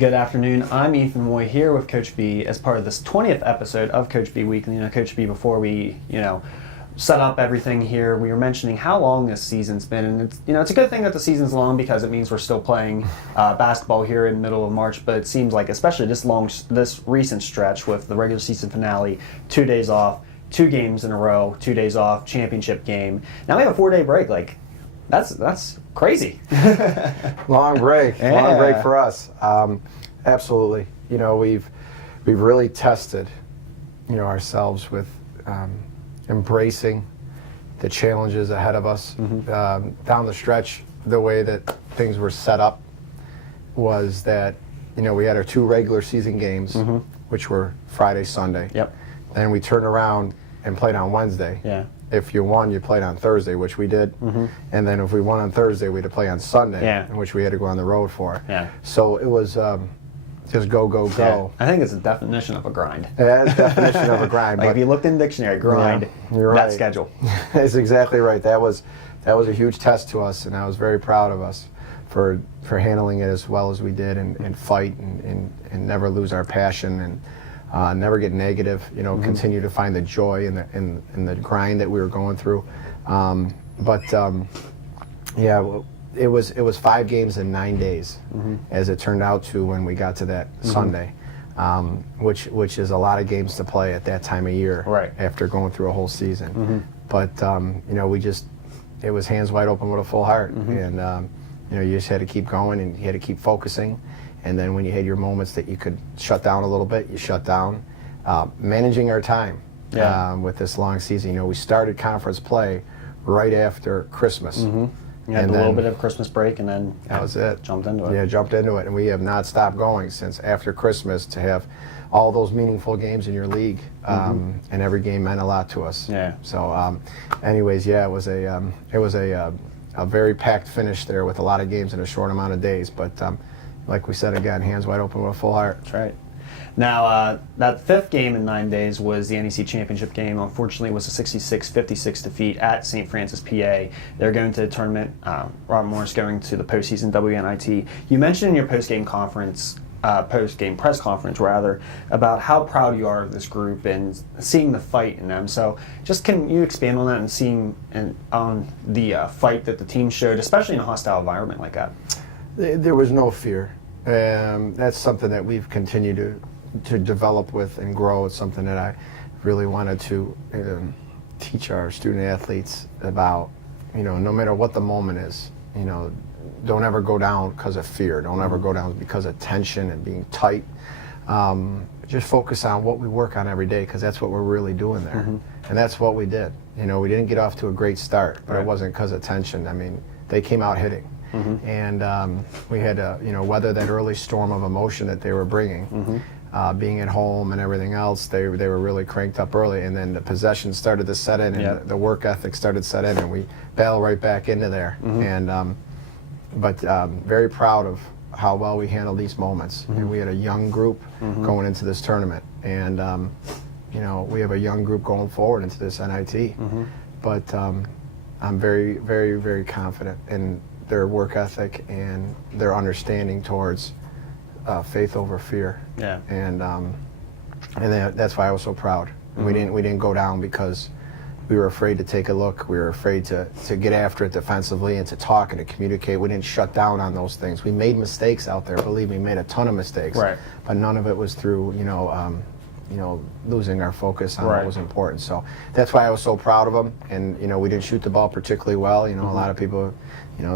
Good afternoon. I'm Ethan Moy here with Coach B as part of this 20th episode of Coach B Weekly. Coach B, before we, set up everything here, we were mentioning how long this season's been, and it's a good thing that the season's long because it means we're still playing basketball here in the middle of March. But it seems like, especially this recent stretch with the regular season finale, 2 days off, 2 games in a row, 2 days off, championship game. Now we have a 4-day break. That's crazy. Long break. Yeah. Long break for us. Absolutely. We've really tested, ourselves with embracing the challenges ahead of us. Down the stretch, the way that things were set up was that, we had our 2 regular season games, which were Friday, Sunday. Yep. Then we turned around and played on Wednesday. Yeah. If you won, you played on Thursday, which we did. And then if we won on Thursday, we had to play on Sunday, which we had to go on the road for. Yeah. So it was just go, go, go. Yeah. I think it's a definition of a grind. Yeah, it's a definition of a grind. Like but if you looked in the dictionary, grind, you're that right. schedule. That's exactly right. That was a huge test to us, and I was very proud of us for handling it as well as we did, and fight and never lose our passion, and never get negative, continue to find the joy in the grind that we were going through. It was 5 games in 9 days, as it turned out to when we got to that Sunday, which is a lot of games to play at that time of year, right, after going through a whole season. But it was hands wide open with a full heart, and you just had to keep going, and you had to keep focusing. And then when you had your moments that you could shut down a little bit, you shut down. Managing our time with this long season. We started conference play right after Christmas. You had a little bit of Christmas break, and then that was it. Jumped into it. Yeah, jumped into it. And we have not stopped going since after Christmas to have all those meaningful games in your league. And every game meant a lot to us. Yeah. So anyways, it was a very packed finish there with a lot of games in a short amount of days. But like we said, again, hands wide open with a full heart. That's right. Now, that 5th game in 9 days was the NEC Championship game. Unfortunately, it was a 66-56 defeat at St. Francis, PA. They're going to the tournament. Rob Morris going to the postseason WNIT. You mentioned in your post-game press conference, about how proud you are of this group and seeing the fight in them. So, just can you expand on that and seeing on the fight that the team showed, especially in a hostile environment like that? There was no fear. That's something that we've continued to develop with and grow. It's something that I really wanted to teach our student athletes about. No matter what the moment is, don't ever go down because of fear. Don't ever go down because of tension and being tight. Just focus on what we work on every day, because that's what we're really doing there. And that's what we did. We didn't get off to a great start, but it wasn't because of tension. I mean, they came out hitting. And we had to, weather that early storm of emotion that they were bringing. Being at home and everything else, they were really cranked up early, and then the possession started to set in, and the work ethic started to set in, and we battled right back into there. But very proud of how well we handled these moments. And we had a young group going into this tournament, and we have a young group going forward into this NIT. But I'm very, very, very confident in their work ethic and their understanding towards faith over fear. Yeah. And that's why I was so proud. We didn't go down because we were afraid to take a look. We were afraid to get after it defensively and to talk and to communicate. We didn't shut down on those things. We made mistakes out there. Believe me, made a ton of mistakes. Right. But none of it was through losing our focus on what was important. So that's why I was so proud of them. And we didn't shoot the ball particularly well. A lot of people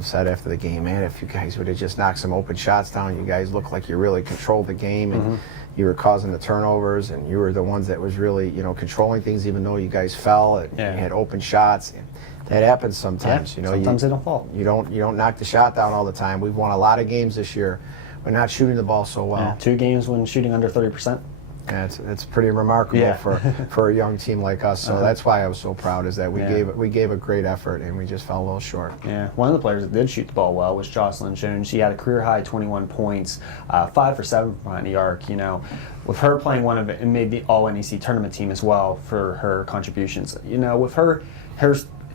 said after the game, man, if you guys would have just knocked some open shots down, you guys looked like you really controlled the game, and you were causing the turnovers, and you were the ones that was really controlling things, even though you guys fell and you had open shots. That happens sometimes. Sometimes they don't fall. You don't knock the shot down all the time. We've won a lot of games this year. We're not shooting the ball so well. 2 games when shooting under 30%. Yeah, it's pretty remarkable for a young team like us. So that's why I was so proud, is that we gave a great effort, and we just fell a little short. Yeah, one of the players that did shoot the ball well was Jocelyn Jun. She had a career high 21 points, 5 for 7 behind the arc. With her playing one of it, and made the All NEC tournament team as well for her contributions. With her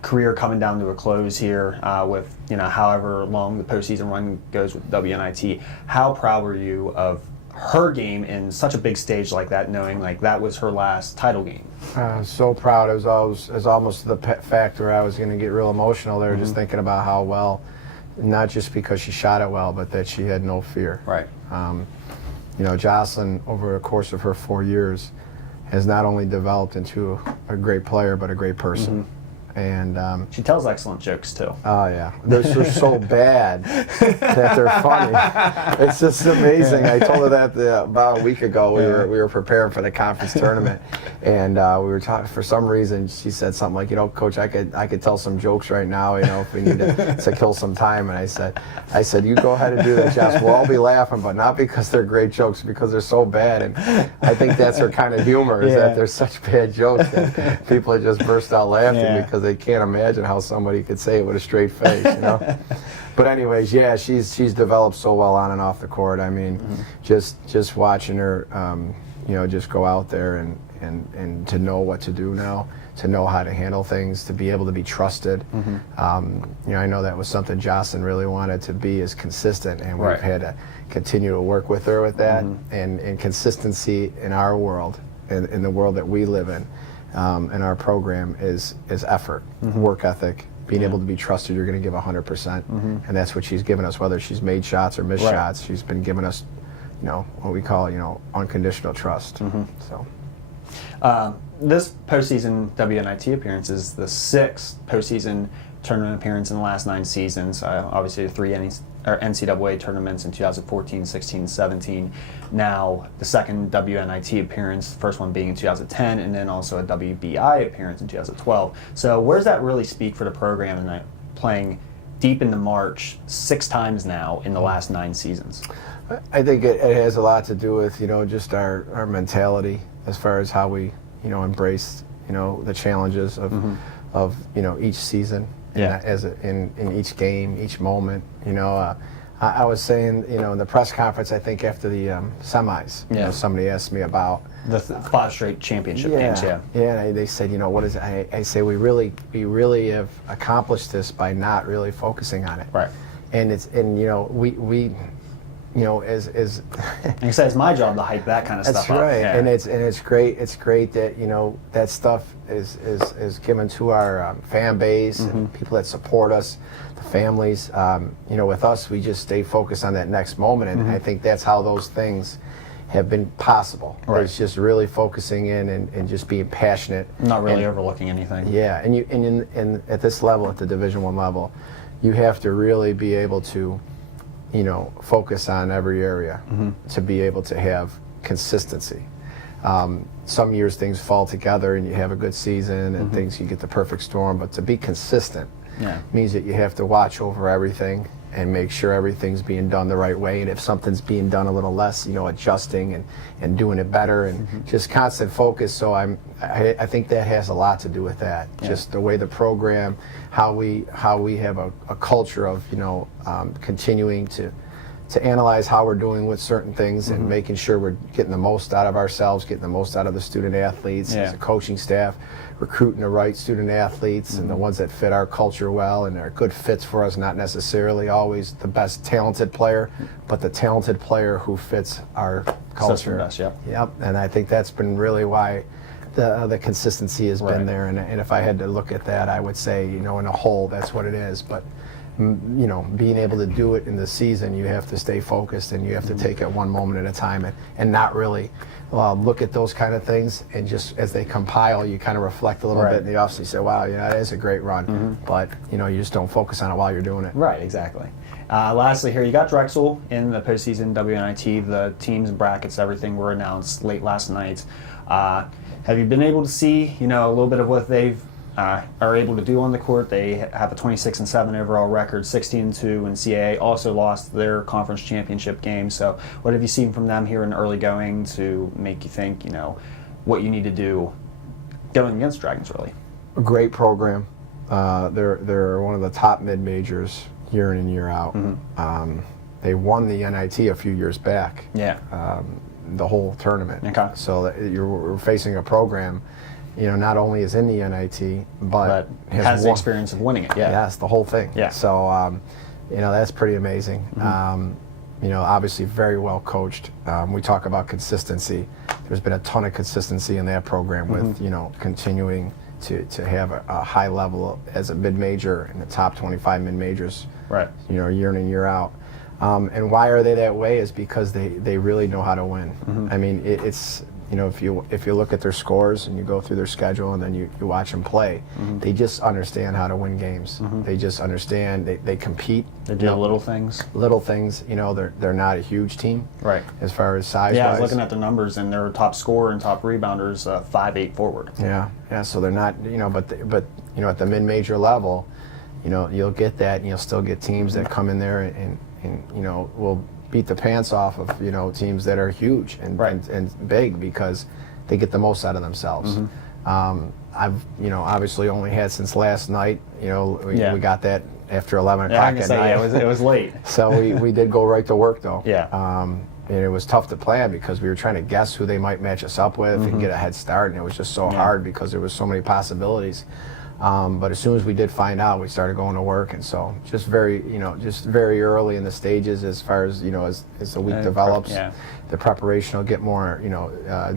career coming down to a close here with, however long the postseason run goes with WNIT. How proud were you of her game in such a big stage like that, knowing like that was her last title game? So proud. It was almost the fact where I was going to get real emotional there, just thinking about how well, not just because she shot it well, but that she had no fear. Right. Jocelyn, over the course of her 4 years, has not only developed into a great player, but a great person. And she tells excellent jokes too. Oh yeah, they're so bad that they're funny. It's just amazing. I told her that about a week ago. We were preparing for the conference tournament, and we were talking. For some reason, she said something like, Coach, I could tell some jokes right now. If we need to kill some time. And I said, you go ahead and do that, Jess. We'll all be laughing, but not because they're great jokes, because they're so bad. And I think that's her kind of humor, is that they're such bad jokes that people just burst out laughing because they can't imagine how somebody could say it with a straight face, But anyways, she's developed so well on and off the court. I mean, just watching her, just go out there and to know what to do now, to know how to handle things, to be able to be trusted. I know that was something Jocelyn really wanted to be, is consistent, and we've had to continue to work with her with that. And consistency in our world, in the world that we live in our program, is effort, work ethic, being able to be trusted. You're going to give 100%, and that's what she's given us. Whether she's made shots or missed shots, she's been giving us, what we call, unconditional trust. So. This postseason WNIT appearance is the 6th postseason tournament appearance in the last 9 seasons. Obviously, the 3 NCAA tournaments in 2014, 16, 17. Now, the 2nd WNIT appearance, the first one being in 2010, and then also a WBI appearance in 2012. So where does that really speak for the program, and that playing deep into March 6 times now in the last 9 seasons? I think it has a lot to do with, just our mentality as far as how we, embrace, the challenges of each season. In each game, each moment. I was saying, in the press conference, I think after the semis, somebody asked me about the 5 straight championship games. And they said, what is it? I say we really have accomplished this by not really focusing on it. Right. And we as like I said, it's my job to hype that kind of stuff up. That's right. And it's great. It's great that that stuff is given to our fan base and people that support us, the families. With us, we just stay focused on that next moment, and I think that's how those things have been possible. Right. It's just really focusing in and just being passionate. Not really overlooking anything. Yeah, and at this level, at the Division I level, you have to really be able to focus on every area to be able to have consistency. Some years things fall together and you have a good season and you get the perfect storm, but to be consistent means that you have to watch over everything and make sure everything's being done the right way. And if something's being done a little less, adjusting and doing it better, and just constant focus. So I think that has a lot to do with that. Just the way the program, how we have a culture of continuing to analyze how we're doing with certain things and making sure we're getting the most out of ourselves, getting the most out of the student athletes as a coaching staff, recruiting the right student athletes and the ones that fit our culture well and are good fits for us, not necessarily always the best talented player, but the talented player who fits our culture. Best, Yep, and I think that's been really why the consistency has been there. And if I had to look at that, I would say, in a whole, that's what it is. But being able to do it in the season, you have to stay focused and you have to take it one moment at a time and not really look at those kind of things, and just as they compile, you kind of reflect a little bit in the offseason. You say, wow, that is a great run, but you just don't focus on it while you're doing it. Right, exactly. Lastly here, you got Drexel in the postseason WNIT. The teams, brackets, everything were announced late last night. Have you been able to see, a little bit of what they've are able to do on the court? They have a 26-7 overall record, 16-2 in CAA. Also lost their conference championship game. So, what have you seen from them here in early going to make you think, what you need to do going against Dragons? Really, a great program. They're one of the top mid majors year in and year out. They won the NIT a few years back. Yeah. The whole tournament. Okay. So that we're facing a program not only is in the NIT, but has the won. experience of winning it. Yeah. Yes, the whole thing. Yeah. So, that's pretty amazing. Obviously very well coached. We talk about consistency. There's been a ton of consistency in that program with, continuing to have a high level as a mid-major in the top 25 mid-majors, right? Year in and year out. And why are they that way is because they really know how to win. I mean, it's, if you look at their scores and you go through their schedule and then you watch them play, they just understand how to win games. They just understand, they compete. They do little things. Little things, they're not a huge team. Right. As far as size-wise. Yeah, I was looking at the numbers, and their top scorer and top rebounders, 5'8" forward. Yeah, so they're not, but at the mid-major level, you'll get that, and you'll still get teams that come in there and will beat the pants off of teams that are huge and big because they get the most out of themselves. I've obviously only had since last night. We got that after 11 o'clock at night. Yeah, it was late. So we did go right to work though. Yeah. And it was tough to plan because we were trying to guess who they might match us up with and get a head start, and it was just so hard because there was so many possibilities. But as soon as we did find out, we started going to work, and so just very early in the stages as far as as the week develops, the preparation will get more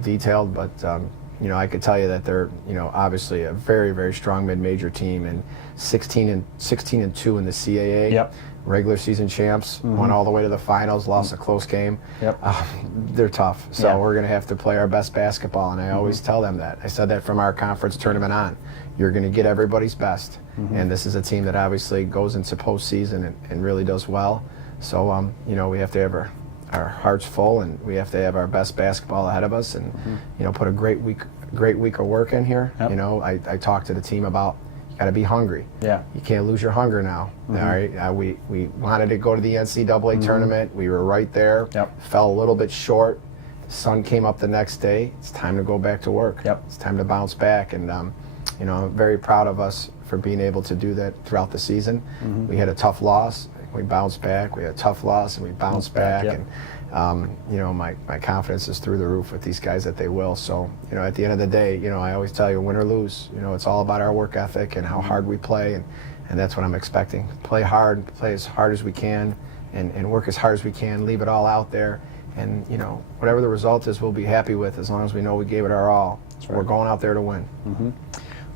detailed. But I could tell you that they're obviously a very, very strong mid-major team, and 16-2 in the CAA. Yep. Regular season champs, went all the way to the finals, lost a close game. Yep. They're tough, so we're going to have to play our best basketball, and I always tell them that. I said that from our conference tournament on. You're going to get everybody's best, and this is a team that obviously goes into postseason and really does well. So, we have to have our hearts full, and we have to have our best basketball ahead of us, and put a great week of work in here. Yep. I talked to the team about, got to be hungry. Yeah. You can't lose your hunger now. All right. We wanted to go to the NCAA tournament. We were right there. Yep. Fell a little bit short. The sun came up the next day. It's time to go back to work. Yep. It's time to bounce back. And I'm very proud of us for being able to do that throughout the season. We had a tough loss. We bounced back. We had a tough loss, and we bounced back. Yep. And my confidence is through the roof with these guys that they will. So at the end of the day, I always tell you, win or lose, it's all about our work ethic and how hard we play, and that's what I'm expecting. Play hard, play as hard as we can, and work as hard as we can. Leave it all out there, and whatever the result is, we'll be happy with as long as we know we gave it our all. That's right. We're going out there to win.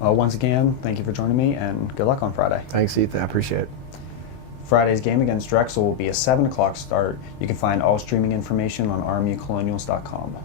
Once again, thank you for joining me, and good luck on Friday. Thanks, Ethan. I appreciate it. Friday's game against Drexel will be a 7 o'clock start. You can find all streaming information on rmucolonials.com.